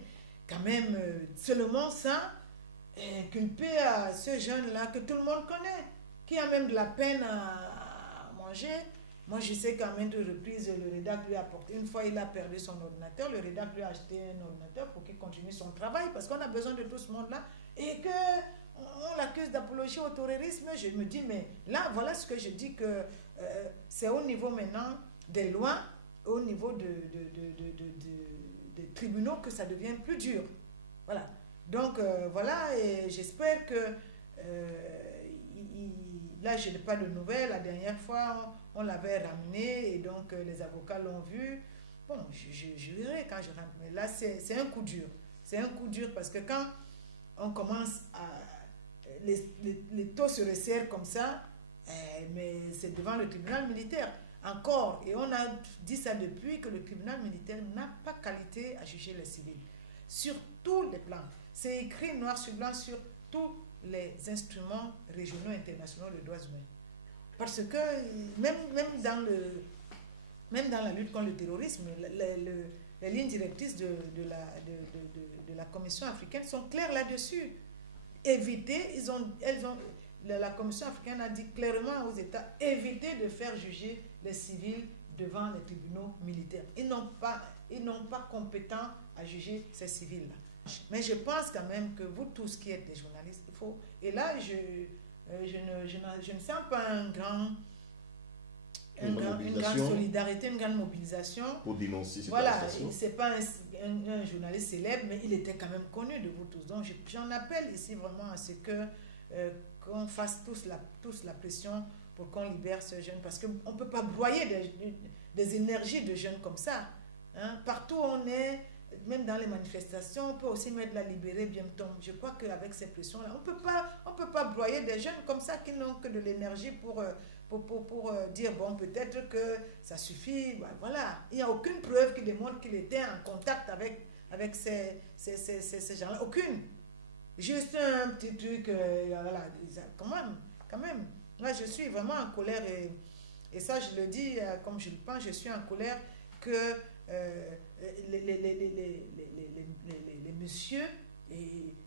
quand même, seulement ça, inculper à ce jeune-là que tout le monde connaît, qui a même de la peine à manger. Moi, je sais qu'à maintes reprises, le rédac lui a apporté. Une fois, il a perdu son ordinateur. Le rédac lui a acheté un ordinateur pour qu'il continue son travail, parce qu'on a besoin de tout ce monde-là. Et qu'on l'accuse d'apologie au terrorisme. Je me dis, mais là, voilà ce que je dis, que c'est au niveau maintenant des lois, au niveau des tribunaux, que ça devient plus dur. Voilà. Donc, voilà, et j'espère que... là, je n'ai pas de nouvelles. La dernière fois, on l'avait ramené et donc les avocats l'ont vu. Bon, je verrai quand je rentre. Mais là, c'est un coup dur. C'est un coup dur parce que quand on commence à... Les taux se resserrent comme ça, mais c'est devant le tribunal militaire. Encore, et on a dit ça depuis, que le tribunal militaire n'a pas qualité à juger les civils. Sur tous les plans. C'est écrit noir sur blanc sur tous les instruments régionaux et internationaux de droits humains. Parce que même dans la lutte contre le terrorisme, les lignes directrices de la Commission africaine sont claires là-dessus. Éviter, la Commission africaine a dit clairement aux États, éviter de faire juger les civils devant les tribunaux militaires. Ils n'ont pas compétents à juger ces civils-là. Mais je pense quand même que vous tous qui êtes des journalistes, il faut... Et là, je ne sens pas une grande solidarité, une grande mobilisation. Pour dénoncer cette arrestation. Voilà, ce n'est pas un journaliste célèbre, mais il était quand même connu de vous tous. Donc, j'en appelle ici vraiment à ce que qu'on fasse tous la pression pour qu'on libère ce jeune, parce qu'on ne peut pas broyer des énergies de jeunes comme ça. Hein. Partout où on est, même dans les manifestations, on peut aussi mettre la libérer bientôt. Je crois qu'avec ces pressions-là, on peut pas broyer des jeunes comme ça qui n'ont que de l'énergie pour dire, bon, peut-être que ça suffit. Voilà. Il n'y a aucune preuve qui démontre qu'il était en contact avec ces gens-là. Aucune. Juste un petit truc, voilà. Quand même. Moi, je suis vraiment en colère et ça, je le dis comme je le pense, je suis en colère que les messieurs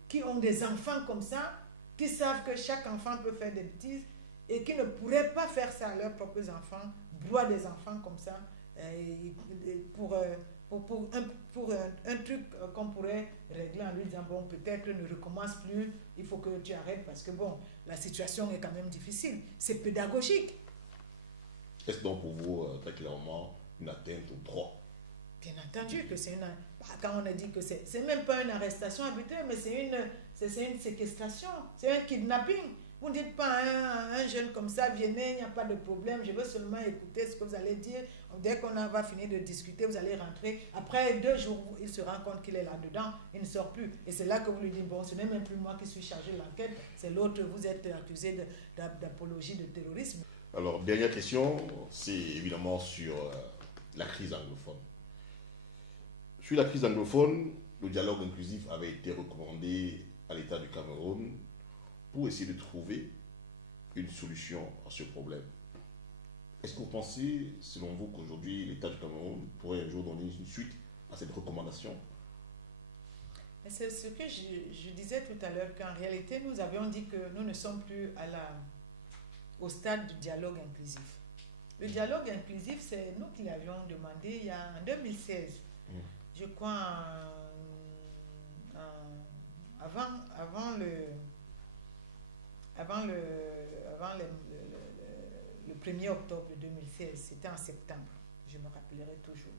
qui ont des enfants comme ça, qui savent que chaque enfant peut faire des bêtises et qui ne pourraient pas faire ça à leurs propres enfants, broient des enfants comme ça pour un truc qu'on pourrait régler en lui disant, bon, peut-être ne recommence plus, il faut que tu arrêtes parce que, bon, la situation est quand même difficile. C'est pédagogique. Est-ce donc pour vous, très clairement, une atteinte au droit? Bien entendu que c'est une... Quand on a dit que c'est même pas une arrestation arbitraire, mais c'est une séquestration, c'est un kidnapping. Vous ne dites pas à un jeune comme ça, venez, il n'y a pas de problème, je veux seulement écouter ce que vous allez dire. Dès qu'on va finir de discuter, vous allez rentrer. Après 2 jours, il se rend compte qu'il est là-dedans, il ne sort plus. Et c'est là que vous lui dites, bon, ce n'est même plus moi qui suis chargé de l'enquête, c'est l'autre, vous êtes accusé d'apologie de terrorisme. Alors, dernière question, c'est évidemment sur la crise anglophone. Sur la crise anglophone, le dialogue inclusif avait été recommandé à l'État du Cameroun pour essayer de trouver une solution à ce problème. Est-ce que vous pensez, selon vous, qu'aujourd'hui l'État du Cameroun pourrait un jour donner une suite à cette recommandation? C'est ce que je disais tout à l'heure, qu'en réalité, nous avions dit que nous ne sommes plus au stade du dialogue inclusif. Le dialogue inclusif, c'est nous qui l'avions demandé en 2016. Je crois avant le 1er octobre 2016, c'était en septembre, je me rappellerai toujours.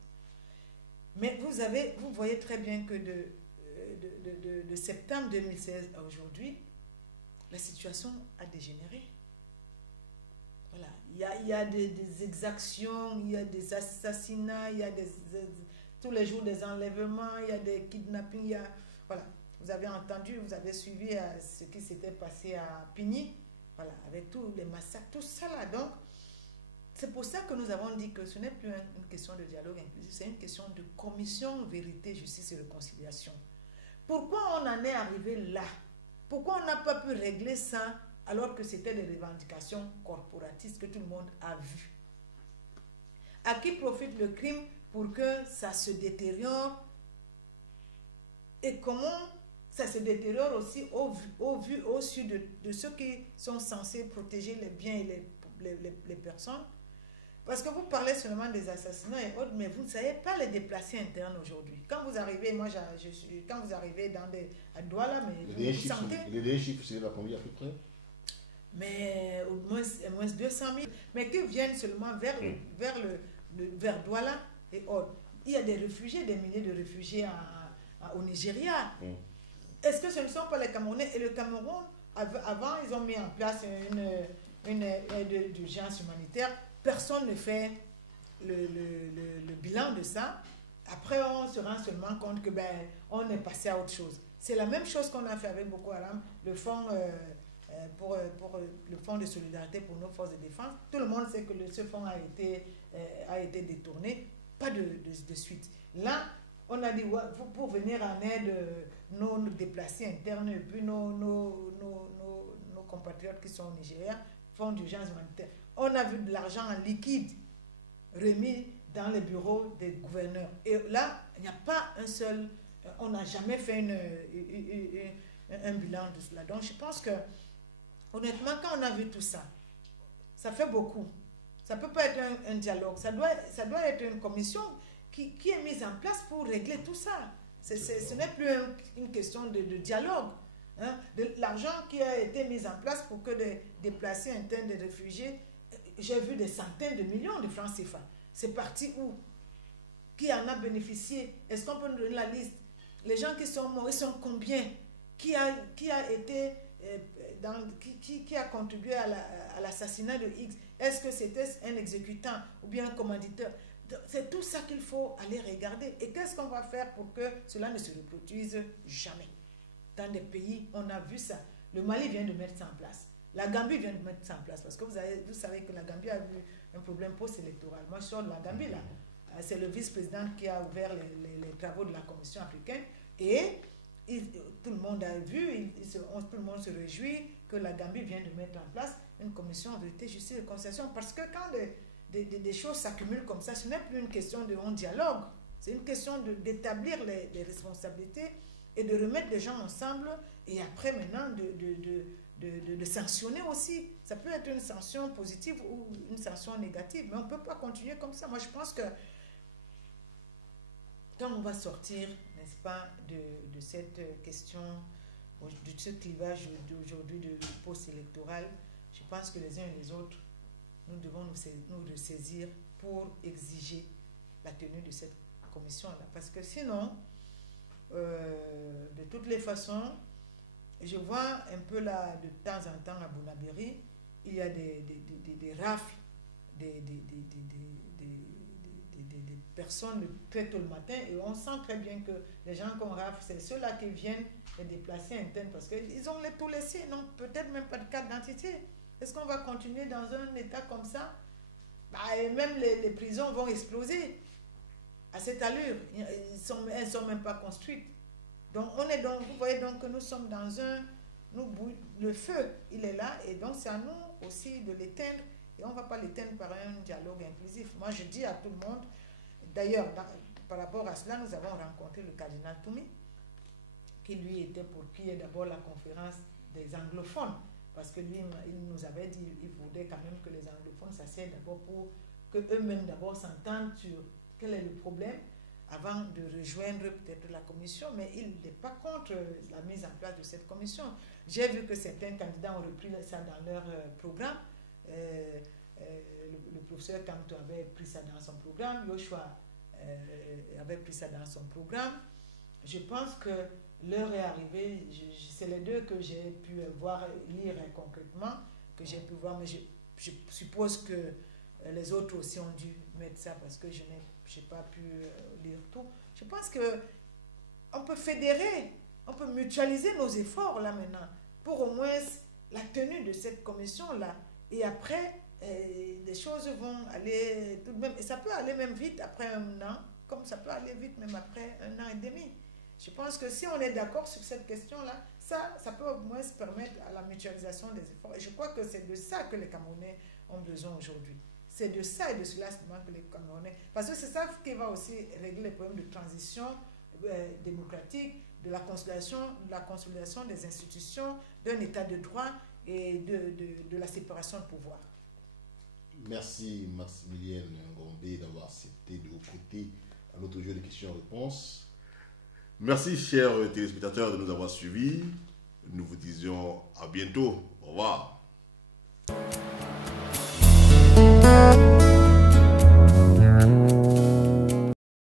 Mais vous voyez très bien que de septembre 2016 à aujourd'hui, la situation a dégénéré. Voilà. Il y a des exactions, il y a des assassinats, il y a tous les jours des enlèvements, il y a des kidnappings, voilà. Vous avez entendu, vous avez suivi ce qui s'était passé à Pigny, voilà, avec tous les massacres, tout ça là. Donc, c'est pour ça que nous avons dit que ce n'est plus une question de dialogue inclusif, c'est une question de commission vérité, justice et réconciliation. Pourquoi on en est arrivé là? Pourquoi on n'a pas pu régler ça alors que c'était des revendications corporatistes que tout le monde a vues? À qui profite le crime pour que ça se détériore? Et comment ça se détériore aussi au su de ceux qui sont censés protéger les biens et les personnes? Parce que vous parlez seulement des assassinats et autres, mais vous ne savez pas les déplacés internes aujourd'hui. Quand vous arrivez, quand vous arrivez à Douala, mais vous sentez... Les derniers chiffres, c'est à combien à peu près? Mais au moins 200 000. Mais qui viennent seulement vers Douala et autres. Il y a des réfugiés, des milliers de réfugiés au Nigeria. Est-ce que ce ne sont pas les Camerounais? Et le Cameroun, avant, ils ont mis en place une aide d'urgence humanitaire. Personne ne fait le bilan de ça. Après, on se rend seulement compte que on est passé à autre chose. C'est la même chose qu'on a fait avec Boko Haram, le fonds le fonds de solidarité pour nos forces de défense. Tout le monde sait que ce fonds a été détourné. Pas de suite. Là, on a dit, pour venir en aide nos déplacés internes et puis nos compatriotes qui sont au Nigeria, fonds d'urgence humanitaire. On a vu de l'argent en liquide remis dans les bureaux des gouverneurs. Et là, il n'y a pas un seul... On n'a jamais fait un bilan de cela. Donc, je pense que, honnêtement, quand on a vu tout ça, ça fait beaucoup. Ça ne peut pas être un dialogue. Ça doit être une commission qui est mise en place pour régler tout ça. Ce n'est plus une question de dialogue. Hein. De l'argent qui a été mis en place pour que des déplacés internes, des réfugiés, j'ai vu des centaines de millions de francs CFA. C'est parti où? Qui en a bénéficié? Est-ce qu'on peut nous donner la liste? Les gens qui sont morts, ils sont combien? Qui a été qui a contribué à l'assassinat de X? Est-ce que c'était un exécutant ou bien un commanditeur? C'est tout ça qu'il faut aller regarder. Et qu'est-ce qu'on va faire pour que cela ne se reproduise jamais? Dans des pays, on a vu ça. Le Mali vient de mettre ça en place. La Gambie vient de mettre ça en place. Parce que vous savez que la Gambie a eu un problème post-électoral. Moi, je sors de la Gambie, là. C'est le vice-président qui a ouvert les travaux de la Commission africaine. Et tout le monde a vu, tout le monde se réjouit que la Gambie vient de mettre en place une commission en vérité, justice et réconciliation. Parce que quand des choses s'accumulent comme ça, ce n'est plus une question de on dialogue. C'est une question d'établir les responsabilités et de remettre les gens ensemble et après maintenant de sanctionner aussi. Ça peut être une sanction positive ou une sanction négative, mais on ne peut pas continuer comme ça. Moi, je pense que quand on va sortir, n'est-ce pas, de cette question, de ce clivage d'aujourd'hui de post-électoral, je pense que les uns et les autres, nous devons nous ressaisir pour exiger la tenue de cette commission-là. Parce que sinon, de toutes les façons, je vois un peu là, de temps en temps à Bounabéry, il y a des rafles, des personnes très tôt le matin, et on sent très bien que les gens qu'on rafle, c'est ceux-là qui viennent les déplacer internes, parce qu'ils ont tout laissé, non, peut-être même pas de carte d'identité. Est-ce qu'on va continuer dans un état comme ça? Et même les prisons vont exploser à cette allure. Elles ne sont même pas construites. Donc, vous voyez donc que nous sommes dans le feu, il est là, et donc c'est à nous aussi de l'éteindre, et on ne va pas l'éteindre par un dialogue inclusif. Moi, je dis à tout le monde, d'ailleurs, par rapport à cela, nous avons rencontré le cardinal Toumi, qui lui était pour qu'il y ait d'abord la conférence des anglophones, parce que lui, il nous avait dit, il voulait quand même que les anglophones s'assiedent d'abord pour que eux-mêmes d'abord s'entendent sur quel est le problème, avant de rejoindre peut-être la commission, mais il n'est pas contre la mise en place de cette commission. J'ai vu que certains candidats ont repris ça dans leur programme. Le professeur Kamto avait pris ça dans son programme, Yoshua avait pris ça dans son programme. Je pense que l'heure est arrivée, c'est les deux que j'ai pu lire concrètement, que j'ai pu voir, mais je suppose que les autres aussi ont dû mettre ça parce que je n'ai pas pu lire tout. Je pense qu'on peut fédérer, on peut mutualiser nos efforts là maintenant pour au moins la tenue de cette commission-là. Et après, les choses vont aller tout de même, et ça peut aller même vite après un an, comme ça peut aller vite même après un an et demi. Je pense que si on est d'accord sur cette question-là, ça peut au moins se permettre à la mutualisation des efforts. Et je crois que c'est de ça que les Camerounais ont besoin aujourd'hui. C'est de ça et de cela seulement que les Camerounais... Parce que c'est ça qui va aussi régler les problèmes de transition démocratique, de la consolidation des institutions, d'un état de droit et de la séparation de pouvoir. Merci Maximilienne Ngombe d'avoir accepté de vos côtés à notre jeu de questions-réponses. Merci chers téléspectateurs de nous avoir suivis. Nous vous disions à bientôt. Au revoir.